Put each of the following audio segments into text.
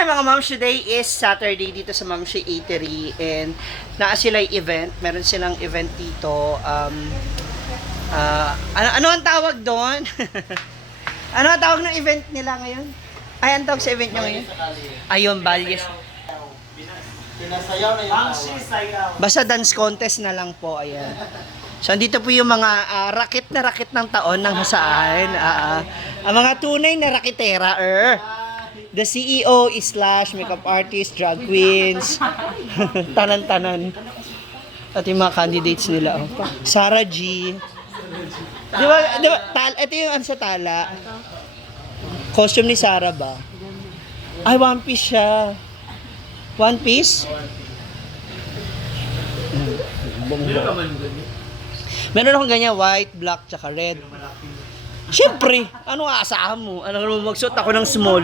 Hi mga moms, today is Saturday dito sa Mamshi Eatery and naa sila event, meron silang event dito. Ano ang tawag doon? Ano ang tawag ng event nila ngayon? Ay, ang tawag sa event nyo ngayon? Ayun, Balyes. Pinasayaw na yung Basta dance contest na lang po, ayan. So, andito po yung mga rakit ng taon ng hasaan. Ang mga tunay na rakitera, The CEO is slash makeup artist, drag queens, tanan-tanan. At yung mga candidates nila. Sarah G. Di ba, ito yung sa tala. Costume ni Sarah ba? Ay, one piece siya. One piece? Meron akong ganyan, white, black, tsaka red. Siyempre, ano aasahan mo? Ano naman magsuot ako ng small?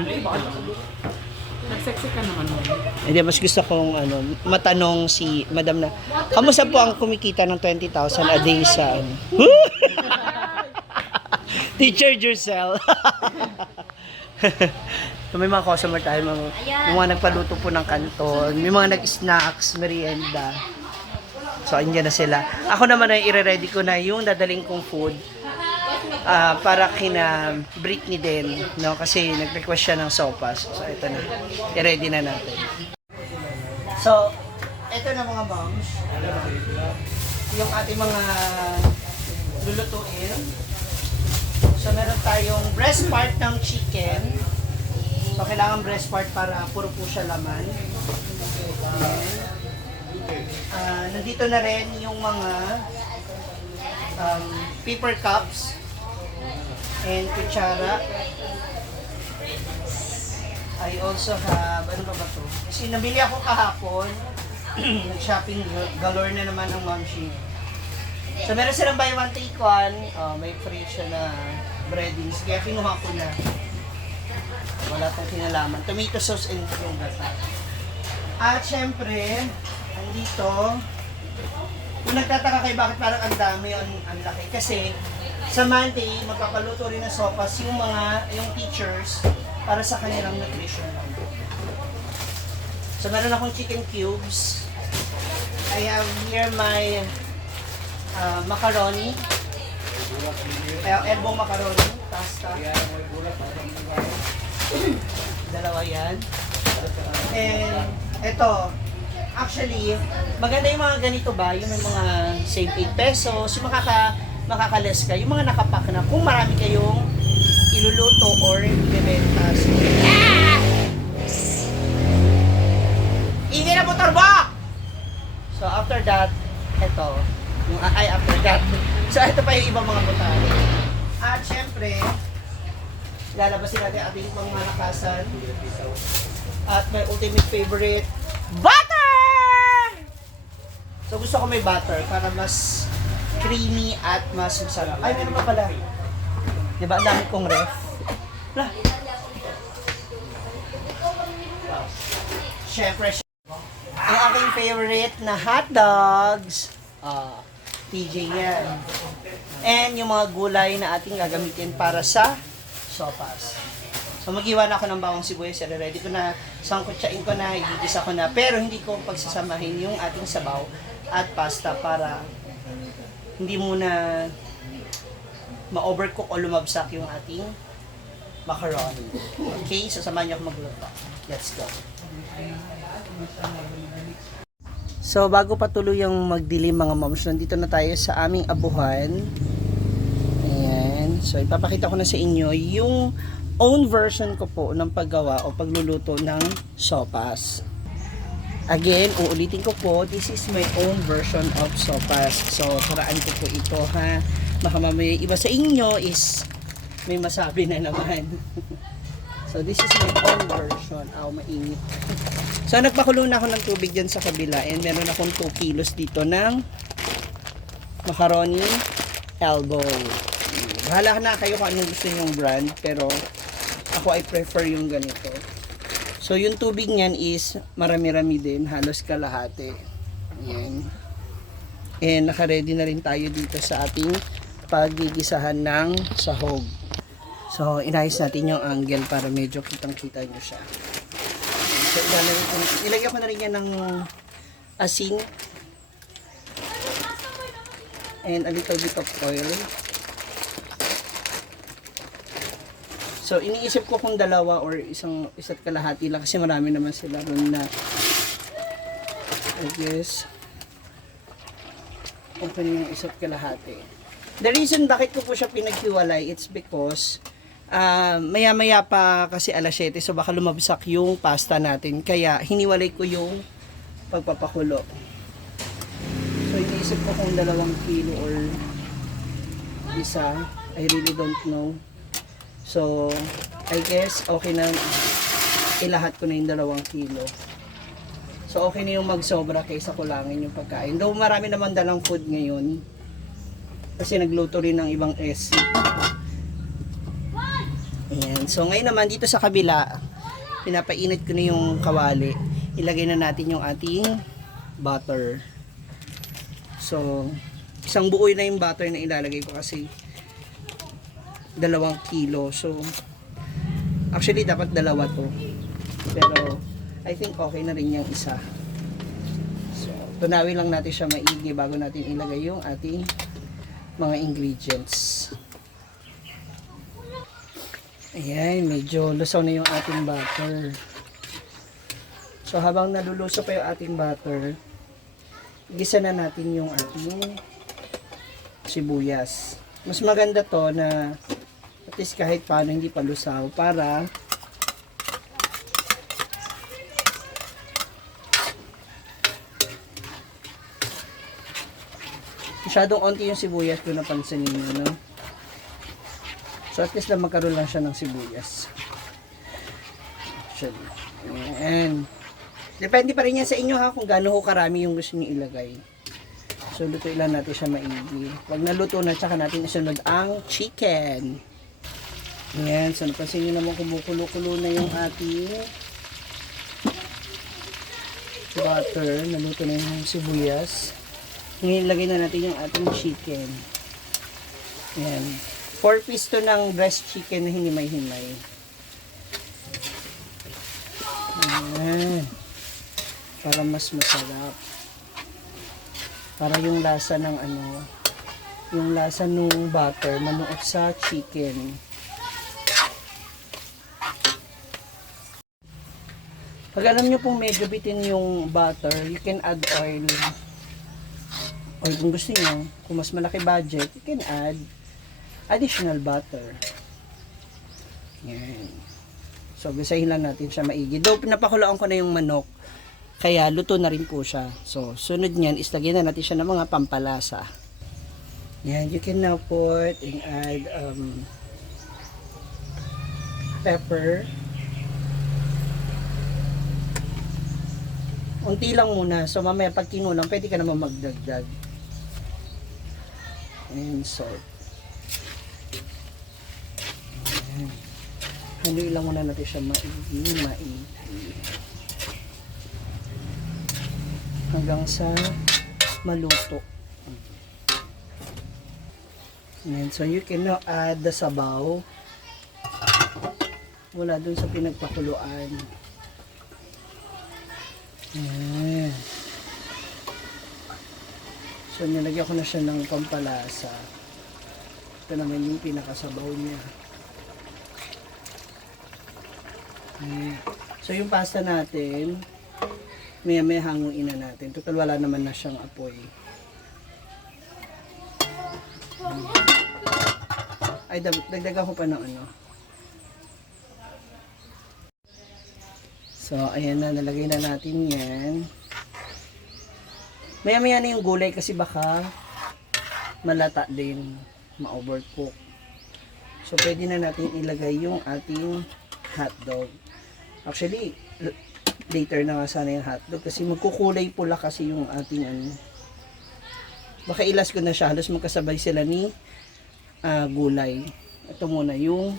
Nagsexy ka naman mo. Hindi, mas gusto kong matanong si Madam na, kamusta po ang kumikita ng 20,000 a day sa Teacher yourself. So, may mga customer tayo, mga nagpaluto po ng kanton, may mga nag-snacks, merienda. So, andyan na sila. Ako naman ay ire-ready ko na yung dadaling kong food. Para kina Britney din, no? Kasi nag-request siya ng sopas. So, ito na. I-ready na natin. So, ito na mga moms. Yung ating mga lulutuin. So, meron tayong breast part ng chicken. So, kailangan breast part para puro po siya laman. Nandito na rin yung mga paper cups and kutsara. I also have, ano ba to? Kasi nabili ako kahapon. Nag-shopping galore na naman ang Mamshi. So meron silang buy one take one. May free siya na breadings. Kaya kinuha ko na. Wala pong kinalaman. Tomato sauce and yung gata. At syempre, andito, kung nagtataka kayo bakit parang ang dami, ang laki. Kasi sa Monday, magpapaluto rin ng sopas yung teachers para sa kanilang nutrition. So, meron akong chicken cubes. I have here my macaroni. Elbow macaroni, pasta. Dalawa yan. And, ito, actually, maganda yung mga ganito ba, yung may mga save 8 pesos, yung makakalis ka, yung mga nakapack na, kung marami kayong iluluto or bibenta. Ingay na motor ba? So after that, ito, after that, so ito pa yung ibang mga motor. At syempre, lalabasin natin ating mga malakasan. At my ultimate favorite, butter! So gusto ko may butter para mas creamy at mas masarap. Ay, meron pa pala. Diba, ang dami kong ref. Lah. Syempre, ang aking favorite na hot dogs. TJ yan. And yung mga gulay na ating gagamitin para sa sopas. So mag-iwan ako ng bawang sibuyas. Ready ko na, sangkutsain ko na, igigisa ko na. Pero hindi ko pagsasamahin yung ating sabaw at pasta para hindi muna ma-overcook o lumabsak yung ating macaroni. Okay? So, samahan niyo ako magluto. Let's go. So, bago patuloy yung magdilim mga moms, nandito na tayo sa aming abuhan. Ayan. So, ipapakita ko na sa inyo yung own version ko po ng paggawa o pagluluto ng sopas. Again, uulitin ko po, this is my own version of sopas. So, paraan ko po ito ha. Baka mamaya iba sa inyo is may masabi na naman. So, this is my own version. Mainit. So, nagpakulo na ako ng tubig dyan sa kabila and meron akong 2 kilos dito ng macaroni elbow. Bahala na kayo kung anong gusto nyong brand, pero ako I prefer yung ganito. So, yung tubig niyan is marami-rami din, halos kalahati. Ayan. And naka-ready na rin tayo dito sa ating paggigisahan ng sahog. So, inayos natin yung angle para medyo kitang-kita nyo siya. So, ilagyan ko na rin yan ng asin and a little bit of oil. So, iniisip ko kung dalawa or isa't kalahati lang kasi marami naman sila ron na I guess okay na yung isa't kalahati. The reason bakit ko po siya pinaghiwalay, it's because maya-maya pa kasi alas 7, so baka lumabsak yung pasta natin. Kaya hiniwalay ko yung pagpapakulo. So iniisip ko kung 2 kilo or isa. I really don't know. So I guess okay na ilahat ko na yung 2 kilo. So okay na yung magsobra kaysa kulangin yung pagkain. Though marami naman dalang food ngayon. Kasi nagluto rin ng ibang SC. Ayan. So ngayon naman dito sa kabila, pinapainit ko na yung kawali. Ilagay na natin yung ating butter. So isang buo na yung butter na ilalagay ko kasi 2 kilo. So actually dapat 2 to. Pero I think okay na rin yung isa. So tunawin lang natin siya maigi bago natin ilagay yung ating mga ingredients. Ayan, medyo lusaw na yung ating butter. So habang naluluso pa yung ating butter, gisa na natin yung ating sibuyas. Mas maganda to na at least kahit paano hindi pa lusaw para masyadong onti yung sibuyas kung napansin niyo, no? So at least lang magkaroon lang siya ng sibuyas. Actually. Ayan. Depende pa rin yan sa inyo ha kung gaano ho karami yung gusto niyo ilagay. So lutuin lang natin siya maigi. Pag naluto na, tsaka natin isunod ang chicken. Ayan. So napansin niyo naman kumukulo-kulo na yung ating butter. Naluto na yung sibuyas. Ngayon, lagay na natin yung ating chicken. Ayan. 4 piece to ng breast chicken na hinimay-himay. Ayan. Para mas masarap. Para yung lasa ng yung lasa ng butter manuot sa chicken. Pag alam nyo pong medyo bitin yung butter, you can add oil. Or kung gusto nyo, kung mas malaki budget, you can add additional butter. Yan. So, bisahin lang natin siya maigi. Though, pinapakuloan ko na yung manok, kaya luto na rin po siya. So, sunod niyan, lagyan na natin siya ng mga pampalasa. Yan, you can now put and add pepper. Unti lang muna. So, mamaya pag kinulang, pwede ka naman magdagdag. And salt. Ayan. Haluin lang muna natin siya maigi. Hanggang sa maluto. Ayan. So you can now add the sabaw. Wala dun sa pinagpakuluan. Ayan. So, nilagyan ko na siya ng pampalasa. Ito naman yung pinakasabaw niya. Ayan. So, yung pasta natin, maya-maya hanguin na natin. Total, wala naman na siyang apoy. Ay, dagdagan ko pa ng So, ayan na. Nalagay na natin yan. Maya-maya na yung gulay kasi baka malata din, ma-overcook. So, pwede na natin ilagay yung ating hotdog. Actually, later na nga sana yung hotdog kasi magkukulay pula kasi yung ating Baka ilas ko na siya, halos magkasabay sila ni gulay. Ito muna yung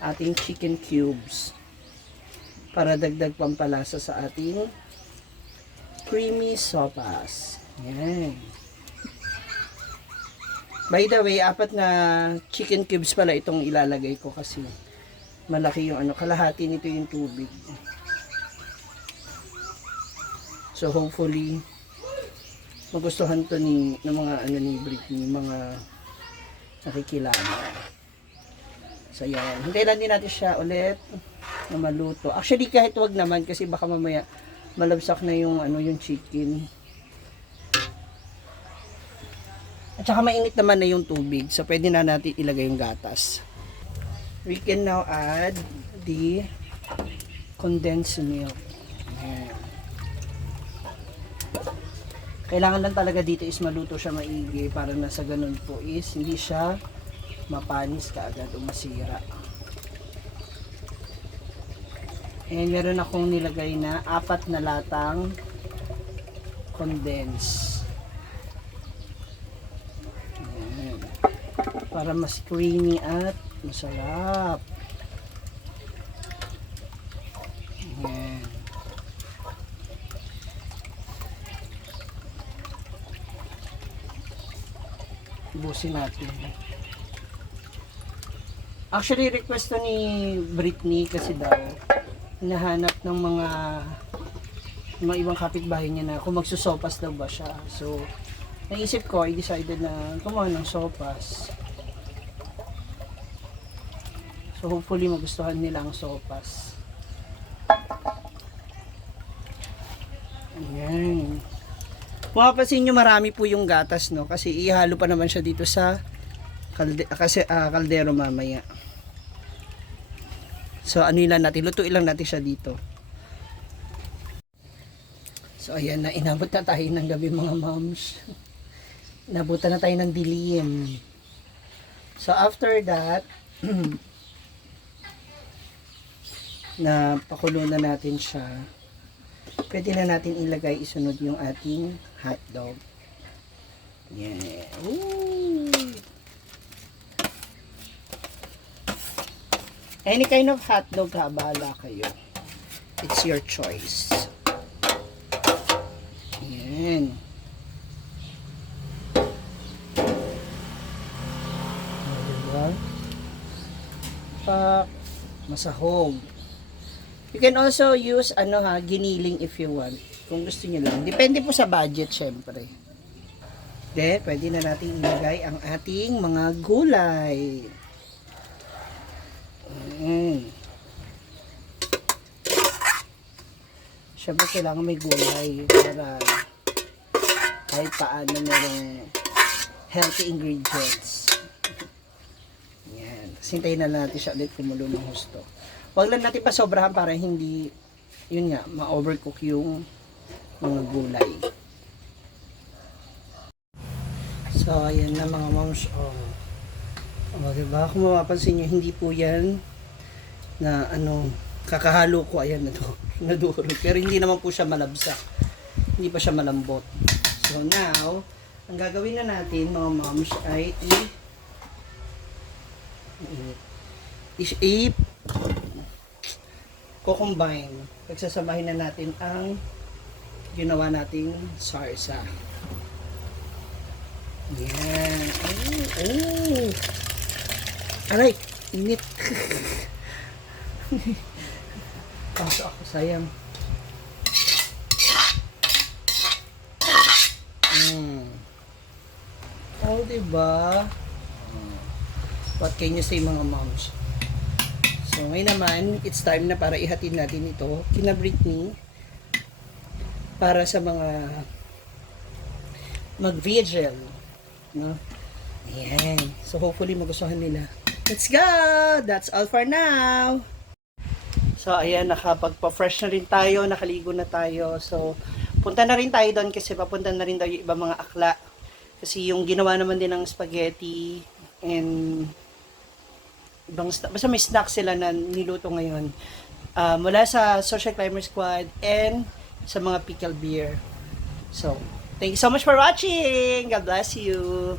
ating chicken cubes para dagdag pampalasa sa ating creamy sopas. Yan. By the way, 4 na chicken cubes pala itong ilalagay ko kasi malaki yung kalahati nito yung tubig. So hopefully magustuhan to ng mga ano ni Britney, mga nakikilala. So yan, hintayin lang din natin siya ulit na maluto. Actually kahit wag naman kasi baka mamaya malabsak na yung ano yung chicken. At saka mainit naman na yung tubig. So pwede na natin ilagay yung gatas. We can now add the condensed milk. Ayan. Kailangan lang talaga dito is maluto siya maigi para na sa ganun po is hindi siya mapanis kaagad o masira. And meron akong nilagay na 4 na latang condense. Ayan. Para mas creamy at masarap. Ayan. Ibusin natin. Actually, request to ni Britney kasi daw hinahanap ng mga ibang kapitbahay niya na kung magsusopas daw ba siya. So, naisip ko, I decided na gumawa ng sopas. So, hopefully magustuhan nila ang sopas. Ayan. Mapapansin nyo marami po yung gatas, no? Kasi ihalo pa naman siya dito sa kaldero mamaya. So ano lang natin, lutuin lang natin siya dito. So ayan na, inabot na tayo ng gabi mga moms. Inabutan na tayo ng dilim. So after that, na pakulo na natin siya. Pwede na natin ilagay, isunod yung ating hotdog. Yeah. Ooh. Any kind of hotdog ha, bahala kayo. It's your choice. Yan. Diba? Pa, masahog. You can also use giniling if you want. Kung gusto niyo lang. Depende po sa budget syempre. Then, pwede na natin ilagay ang ating mga gulay. Syempre kailangan may gulay para kahit paano merong healthy ingredients. Yan. Sintayin na natin siya ulit kumulo ng husto. Huwag lang natin pasobrahan para hindi, yun nga, ma-overcook yung mga gulay. So, ayan na mga moms. Diba? Kung mapapansin nyo, hindi po yan na kakahalo ko. Ayan na to. Nadurog. Pero hindi naman po siya malabsak. Hindi pa siya malambot. So, now, ang gagawin na natin mga moms ay ko-combine. Pagsasamahin na natin ang ginawa nating sarsa. Yan. Oh. Aray, init. Pasok ako, sayang. Oh, diba? What can you say mga moms? So, ngayon naman, it's time na para ihatid natin ito kina Britney para sa mga mag-vigil. No? Ayan. So, hopefully magustuhan nila. Let's go! That's all for now! So, ayan, nakapagpa-fresh na rin tayo, nakaligo na tayo. So, punta na rin tayo doon kasi papunta na rin daw yung ibang mga akla. Kasi yung ginawa naman din ng spaghetti and ibang basta may snack sila na niluto ngayon. Mula sa Social Climber Squad and sa mga pickle beer. So, thank you so much for watching! God bless you!